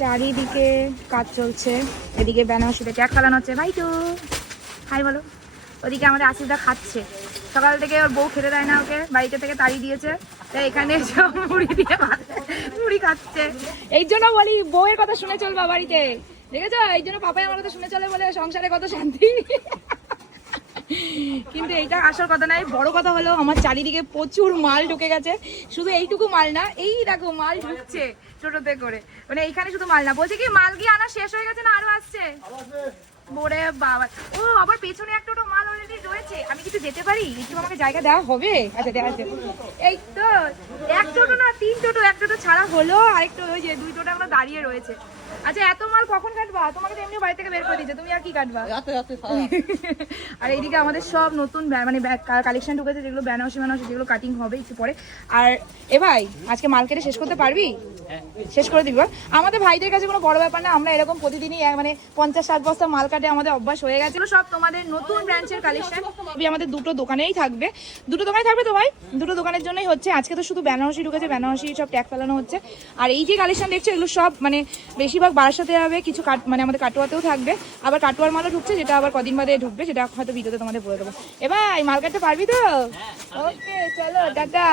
চারিদিকে কাজ চলছে, এদিকে বেনারসিতে ট্যাগ ফেলানো হচ্ছে। ভাই তো হাই বলো। ওদিকে আমাদের আসিফদা খাচ্ছে, সকাল থেকে ওর বউ খেতে দেয় না ওকে, বাড়িতে থেকে তাড়িয়ে দিয়েছে, তাই এখানে সব মুড়ি দিয়ে মুড়ি খাচ্ছে। এই জন্য বলি বউয়ের কথা শুনে চলবা বাড়িতে, দেখেছো? এই জন্য পাপাই আমার কথা শুনে চলে বলে সংসারে কত শান্তি। কিন্তু এইটা আসল কথা নয়, বড় কথা হলো আমার চারিদিকে প্রচুর মাল ঢুকে গেছে। শুধু এইটুকু মাল না, এই দেখো মাল ঢুকছে টোটোতে করে, মানে এইখানে শুধু মাল না, বলছে কি মাল গিয়ে আনা শেষ হয়ে গেছে না আরো আসছে? ওরে বাবা, ও আবার পেছনে একটা টোটো মাল অলরেডি রয়েছে। আমি কিছু যেতে পারি? একটু আমাকে জায়গা দেওয়া হবে? আচ্ছা দেওয়া আছে। এই তো এক টোটো না তিন টোটো, এক টোটো ছাড়া হলো, আরেকটা ওই যে দুই টোটো আমরা দাঁড়িয়ে রয়েছে। আচ্ছা এত মাল কখন কাটবা? তোমাকে তো এমনি বাড়ি থেকে বের করে দিচ্ছে, তুমি আর কি কাটবা? আর এইদিকে আমাদের সব নতুন মানে কালেকশন ঢুকেছে, যেগুলো বেনারসি যেগুলো কাটিং হবে একটু পরে। আর এ ভাই আজকে মাল কেটে শেষ করতে পারবি? শেষ করে দিবি। আমাদের ভাইদের কাছে কোনো বড় ব্যাপার না, আমরা এরকম প্রতিদিনই মানে 50-60 বস্তা মাল কাটে আমাদের অভ্যাস হয়ে গেছে। সব তোমাদের নতুন ব্রাঞ্চের কালেকশন আমাদের দুটো দোকানেই থাকবে। দুটো দোকানে থাকবে তো ভাই? দুটো দোকানের জন্যই হচ্ছে আজকে তো শুধু বেনারসি ঢুকেছে, বেনারসি সব ট্যাগ ফেলানো হচ্ছে। আর এই যে কালেকশন দেখছো এগুলো সব মানে বেশিরভাগ বারাসাতে হবে, কিছু মানে আমাদের কাটোয়াতেও থাকবে, আবার কাটোয়ার মালও ঢুকছে, যেটা আবার কদিন বাদে ঢুকবে, সেটা হয়তো ভিডিওতে তোমাদের বলে দেবো। এবার মাল কাটতে পারবি তো? ওকে চলো টাটা।